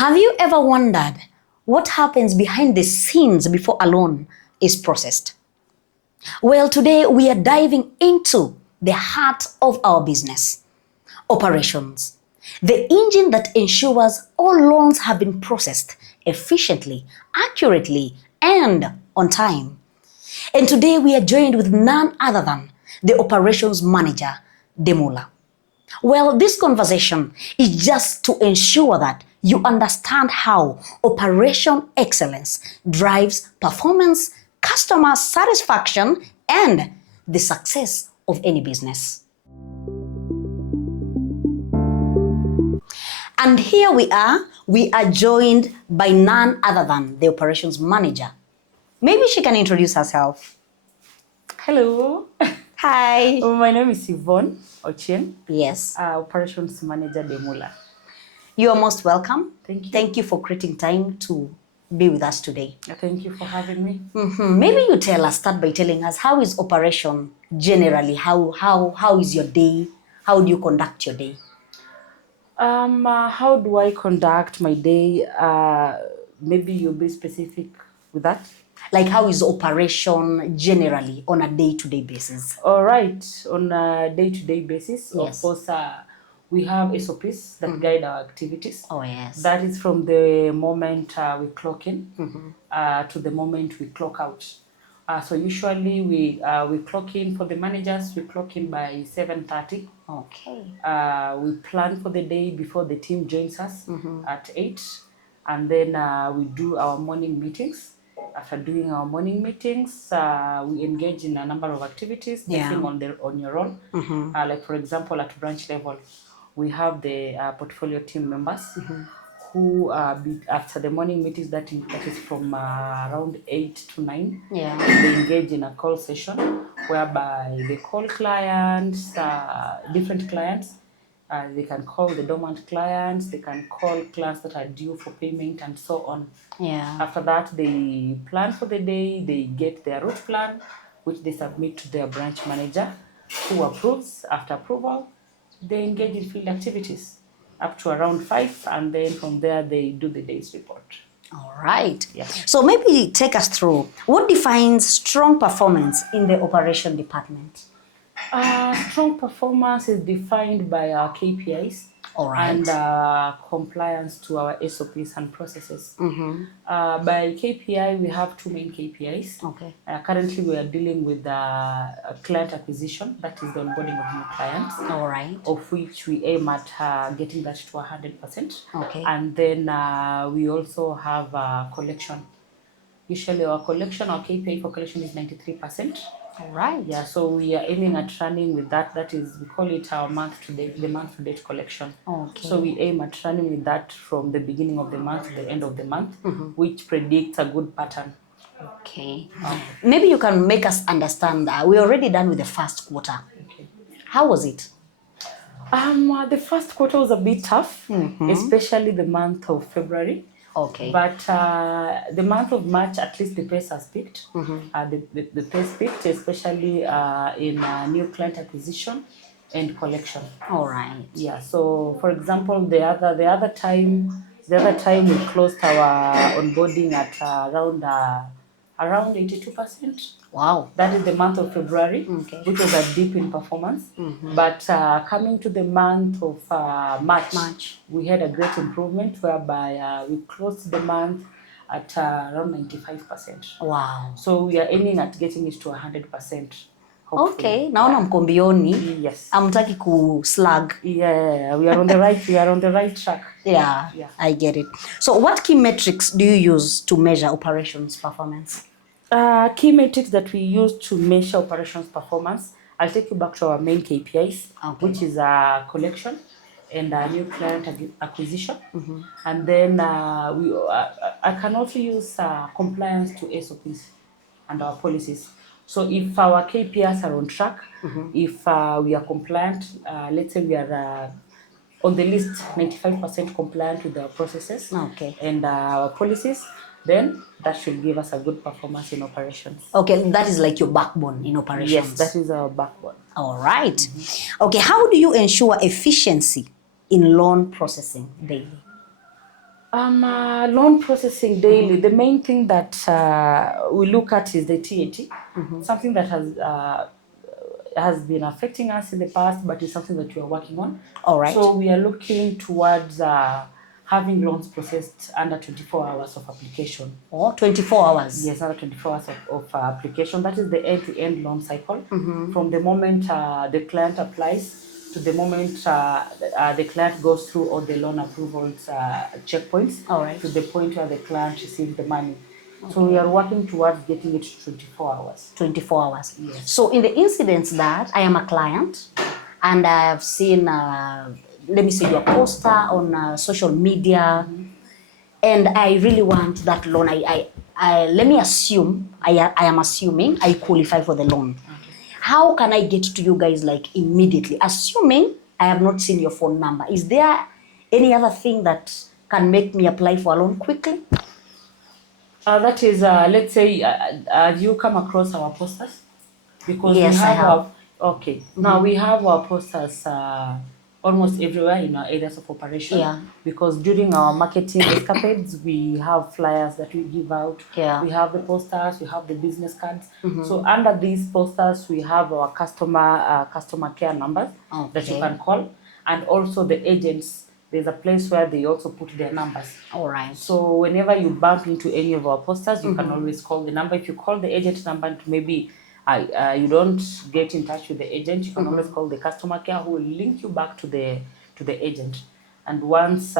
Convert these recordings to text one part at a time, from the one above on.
Have you ever wondered what happens behind the scenes before a loan is processed? Well, today we are diving into the heart of our business, operations, the engine that ensures all loans have been processed efficiently, accurately, and on time. And today we are joined with none other than the Operations Manager, Demula. Well, this conversation is just to ensure that you understand how operation excellence drives performance, customer satisfaction, and the success of any business. And here we are joined by none other than the Operations Manager. Maybe she can introduce herself. Hello. Hi. My name is Yvonne Achieng. Yes. Operations Manager Demula. You are most welcome. Thank you. Thank you for creating time to be with us today. Thank you for having me. Maybe you start by telling us, how is operation generally? How is your day? How do you conduct your day? How do I conduct my day? Maybe you'll be specific with that. Like, how is operation generally on a day-to-day basis? All right. On a day-to-day basis, Yes. Of course, we have SOPs that guide our activities. Oh, yes. That is from the moment we clock in to the moment we clock out. So usually we clock in for the managers. We clock in by 7:30. Okay. We plan for the day before the team joins us at 8, and then we do our morning meetings. After doing our morning meetings, we engage in a number of activities depending on your role. Like, for example, at branch level, we have the portfolio team members who after the morning meetings, that is from around 8 to 9. Yeah. They engage in a call session whereby they call clients, different clients. They can call the dormant clients, they can call clients that are due for payment, and so on. Yeah. After that, they plan for the day, they get their route plan, which they submit to their branch manager, who approves. After approval, they engage in field activities up to around 5, and then from there, they do the day's report. All right. Yeah. So maybe take us through what defines strong performance in the operation department. Strong performance is defined by our KPIs. All right. And compliance to our SOPs and processes. By KPI, we have two main KPIs. Okay. Currently, we are dealing with client acquisition, that is the onboarding of new clients. All right. Of which we aim at getting that to 100%. Okay. And then we also have collection. Usually our KPI for collection is 93%. All right. Yeah, so we are aiming at running with that. That is, we call it our the month-to-date collection. Okay. So we aim at running with that from the beginning of the month to the end of the month, which predicts a good pattern. Okay. Maybe you can make us understand that we're already done with the first quarter. Okay. How was it? The first quarter was a bit tough, especially the month of February. Okay. But the month of March, at least the pace has peaked. The pace peaked, especially in new client acquisition and collection. All right. Yeah. So, for example, the other time we closed our onboarding at around 82%. Wow. That is the month of February, which was a dip in performance. But coming to the month of March, we had a great improvement whereby we closed the month at around 95%. Wow. So we are aiming at getting it to 100%. Okay, naona mko mbioni. Yes. Amtaki ku slug. Yeah, we are on the right track. Yeah, I get it. So what key metrics do you use to measure operations performance? Key metrics that we use to measure operations performance, I'll take you back to our main KPIs, which is collection and new client acquisition. And then I can also use compliance to SOPs and our policies. So if our KPIs are on track, if we are compliant, let's say we are on the list 95% compliant with our processes and our policies, then that should give us a good performance in operations. Okay, that is like your backbone in operations. Yes, that is our backbone. All right. Okay, how do you ensure efficiency in loan processing daily? Loan processing daily. The main thing that we look at is the TAT, something that has been affecting us in the past, but it's something that we are working on. All right. So we are looking towards having loans processed under 24 hours of application. Or 24 hours? Yes, under 24 hours of application. That is the end-to-end loan cycle. From the moment the client applies to the moment the client goes through all the loan approvals checkpoints, All right, to the point where the client receives the money. Okay. So we are working towards getting it to 24 hours. 24 hours. Yes. So in the incidents that I am a client and I have seen, let me say, your poster on social media, and I really want that loan. Let me assume, I am assuming I qualify for the loan. How can I get to you guys like immediately? Assuming I have not seen your phone number, is there any other thing that can make me apply for a loan quickly? That is, let's say, you come across our posters? Because Yes, we have, I have. Okay. Now we have our posters almost everywhere in our areas of operation. Yeah. Because during our marketing escapades, we have flyers that we give out. Yeah. We have the posters, we have the business cards. So under these posters, we have our customer care numbers that you can call, and also the agents. There's a place where they also put their numbers. All right. So whenever you bump into any of our posters, you can always call the number. If you call the agent number and maybe you don't get in touch with the agent, you can always call the customer care, who will link you back to the agent. And once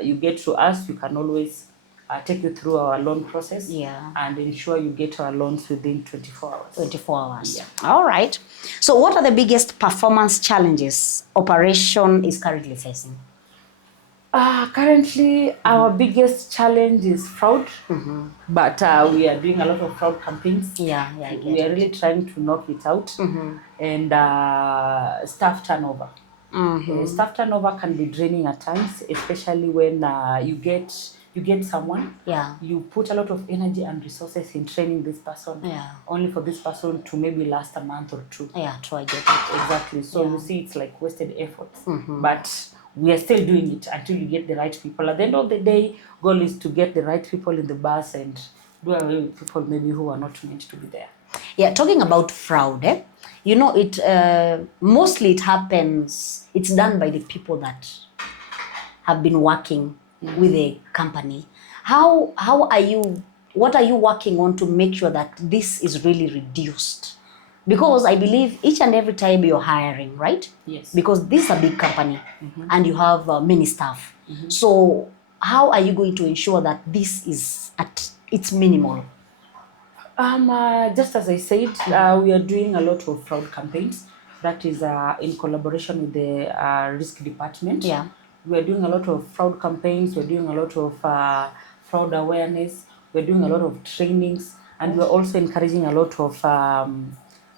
you get to us, you can always take you through our loan process, and ensure you get our loans within 24 hours. 24 hours. Yeah. All right. So what are the biggest performance challenges operation is currently facing? Currently, our biggest challenge is fraud, but we are doing a lot of fraud campaigns. Yeah, I We are really trying to knock it out. And staff turnover. Staff turnover can be draining at times, especially when you get someone. Yeah. You put a lot of energy and resources in training this person. Yeah. Only for this person to maybe last a month or two. Yeah, true, I get it. Exactly. So you see, it's like wasted efforts. But we are still doing it until you get the right people. At the end of the day, goal is to get the right people in the bus and do away with people maybe who are not meant to be there. Yeah, talking about fraud, you know, it mostly it happens, it's done by the people that have been working with the company. How are you, what are you working on to make sure that this is really reduced? Because I believe each and every time you're hiring, right? Yes. Because this is a big company and you have many staff. So how are you going to ensure that this is at its minimal? Just as I said, we are doing a lot of fraud campaigns. That is in collaboration with the risk department. Yeah. We are doing a lot of fraud campaigns. We're doing a lot of fraud awareness. We're doing a lot of trainings, and we're also encouraging a lot of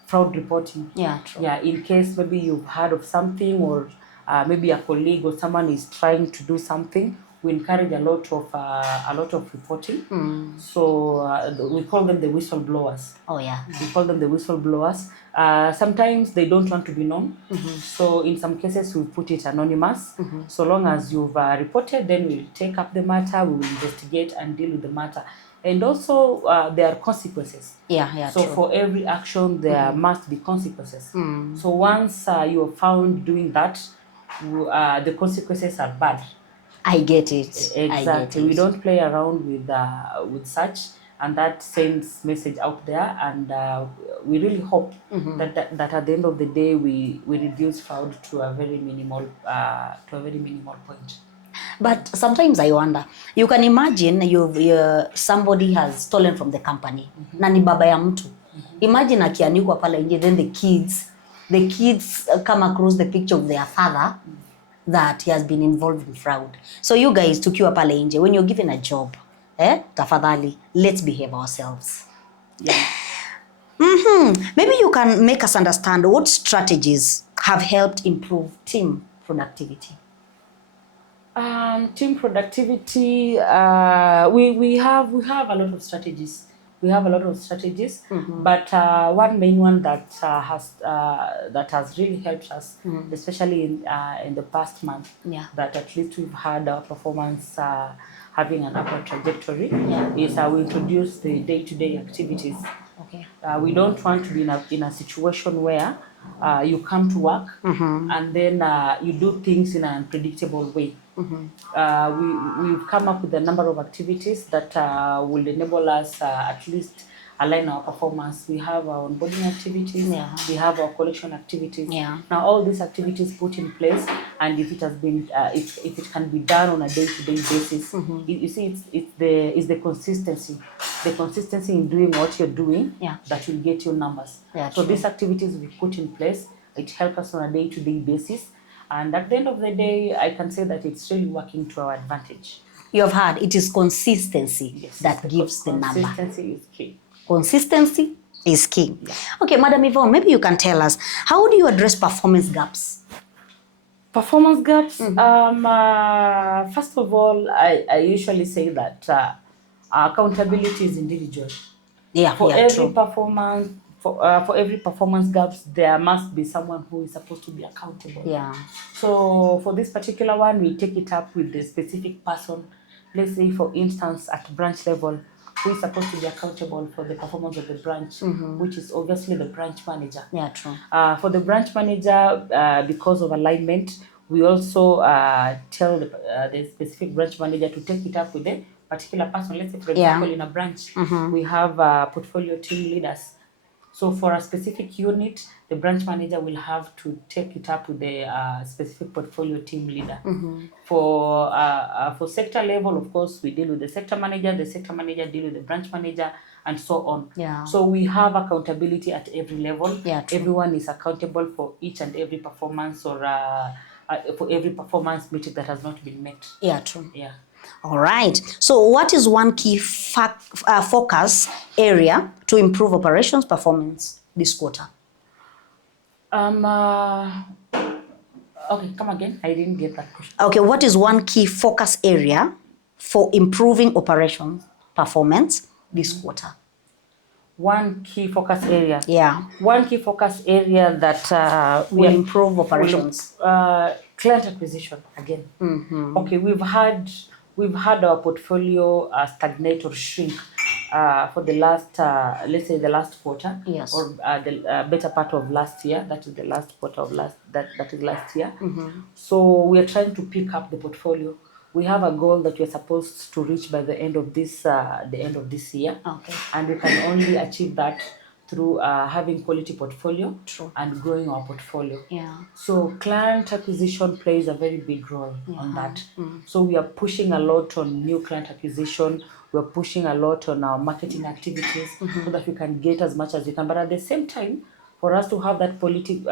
fraud reporting. Yeah, true. Yeah, in case maybe you've heard of something, or maybe a colleague or someone is trying to do something, we encourage a lot of reporting. So we call them the whistleblowers. Oh yeah. We call them the whistleblowers. Sometimes they don't want to be known. So in some cases we put it anonymous. So long as you've reported, then we'll take up the matter, we will investigate and deal with the matter. And also there are consequences. Yeah, so true. For every action there must be consequences. So once you are found doing that, the consequences are bad. I get it. Exactly. I get it. We don't play around with such, and that sends message out there. And we really hope that at the end of the day we reduce fraud to a very minimal point. But sometimes I wonder, you can imagine somebody has stolen from the company, na ni baba ya mtu. Imagine akianikwa pale nje, then the kids come across the picture of their father that he has been involved in fraud. So you guys, tukiwa pale nje, when you're given a job, tafadhali, let's behave ourselves. Yeah. Maybe you can make us understand what strategies have helped improve team productivity. Team productivity, we have a lot of strategies. We have a lot of strategies, but one main one that has really helped us, especially in the past month, Yeah. that at least we've had our performance having an upward trajectory, Yeah. is we introduce the day-to-day activities. Okay. We don't want to be in a situation where you come to work and then you do things in an unpredictable way. We've come up with a number of activities that will enable us at least align our performance. We have our onboarding activities, we have our collection activities. Now all these activities put in place, and if it has been, if it can be done on a day-to-day basis, you see, it's the consistency in doing what you're doing that will get you numbers. So these activities we put in place, it helps us on a day-to-day basis. And at the end of the day, I can say that it's really working to our advantage. You have heard it is consistency that gives the number. Consistency is key. Consistency is key. Okay, Madam Yvonne, maybe you can tell us, how do you address performance gaps? Performance gaps, first of all, I usually say that accountability is individual. For every performance, for every performance gaps, there must be someone who is supposed to be accountable. So for this particular one, we take it up with the specific person. Let's say, for instance, at branch level, who is supposed to be accountable for the performance of the branch, which is obviously the branch manager. For the branch manager, because of alignment, we also tell the specific branch manager to take it up with the particular person. Let's say, for example, in a branch, we have portfolio team leaders. So for a specific unit, the branch manager will have to take it up with the specific portfolio team leader. For sector level, of course, we deal with the sector manager deal with the branch manager, and so on. So we have accountability at every level. Everyone is accountable for each and every performance, or for every performance metric that has not been met. All right. So what is one key focus area to improve operations performance this quarter? Okay, come again. I didn't get that question. Okay, what is one key focus area for improving operations performance this quarter? One key focus area. One key focus area that will improve operations. Client acquisition again. Okay, we've had our portfolio stagnate or shrink for the last, let's say, the last quarter, or the better part of last year. That is the last quarter of that is last year. So we are trying to pick up the portfolio. We have a goal that we're supposed to reach by the end of this year, and we can only achieve that through having quality portfolio and growing our portfolio. So client acquisition plays a very big role on that. So we are pushing a lot on new client acquisition. We're pushing a lot on our marketing activities so that we can get as much as we can. But at the same time, for us to have that quality,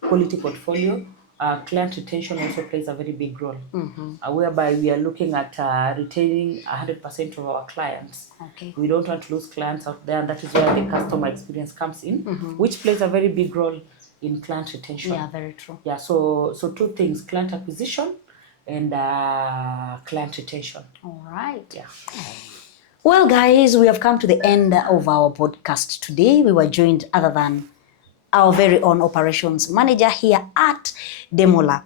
quality portfolio, client retention also plays a very big role, whereby we are looking at retaining 100% of our clients. We don't want to lose clients out there, and that is where the customer experience comes in, which plays a very big role in client retention. Very true. So two things: client acquisition and client retention. All right. Well, guys, we have come to the end of our podcast today. We were joined other than our very own operations manager here at Demola,